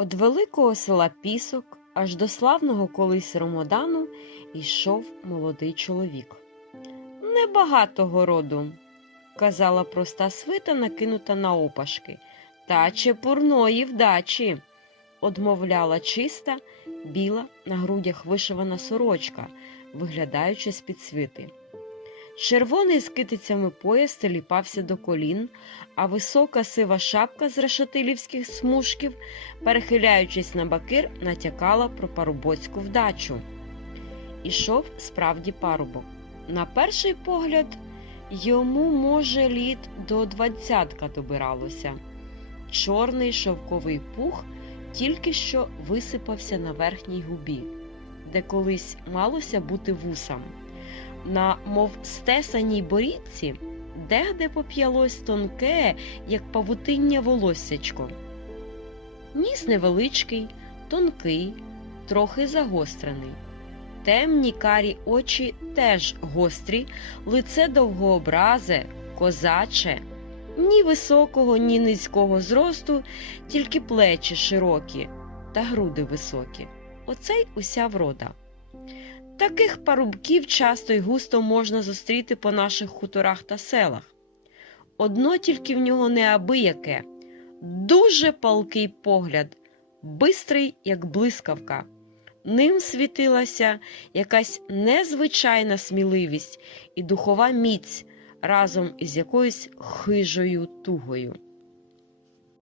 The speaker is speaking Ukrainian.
Од великого села Пісок аж до славного колись Ромодану йшов молодий чоловік. Небагатого роду, казала проста свита, накинута на опашки, та чепурної вдачі, одмовляла чиста, біла на грудях вишивана сорочка, виглядаючи з-під свити. Червоний з китицями пояс теліпався до колін, а висока сива шапка з решетилівських смужків, перехиляючись на бакир, натякала про парубоцьку вдачу. Ішов справді парубок. На перший погляд, йому, може, літ до двадцятка добиралося. Чорний шовковий пух тільки що висипався на верхній губі, де колись малося бути вусам. На мов стесаній борідці дегде поп'ялось тонке, як павутиння волоссячко. Ніс невеличкий, тонкий, трохи загострений. Темні карі очі теж гострі, лице довгообразе, козаче, ні високого, ні низького зросту, тільки плечі широкі та груди високі. Оце й уся врода. Таких парубків часто й густо можна зустріти по наших хуторах та селах. Одно тільки в нього неабияке, дуже палкий погляд, бистрий, як блискавка. Ним світилася якась незвичайна сміливість і духова міць разом із якоюсь хижою тугою.